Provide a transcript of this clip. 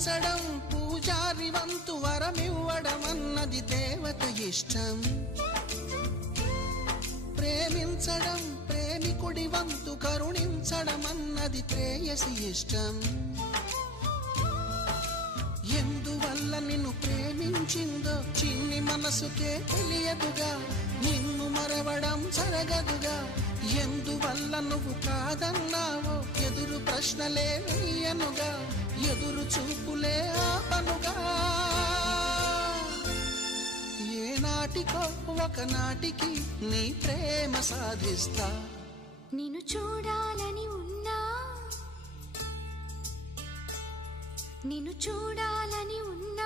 పూజించడం పూజారి వంతు వరమివ్వడం అన్నది దేవత ఇష్టం. ప్రేమించడం ప్రేమికుడి వంతు కరుణించడం అన్నది ప్రేయసి ఇష్టం. ఎందువల్ల నిన్ను ప్రేమించిందో చిన్ని మనసుకే తెలియదుగా, నిన్ను మరవడం జరగదుగా. ఎందువల్ల నువ్వు కాదన్నావో ఎదురు ప్రశ్నలే వేయనుగా, ఎదురు చూపులే ఆపనుగా. ఏనాటికో ఒకనాటికి నీ ప్రేమ సాధిస్తా. నిన్ను చూడాలని ఉన్నా, నిన్ను చూడాలని ఉన్నా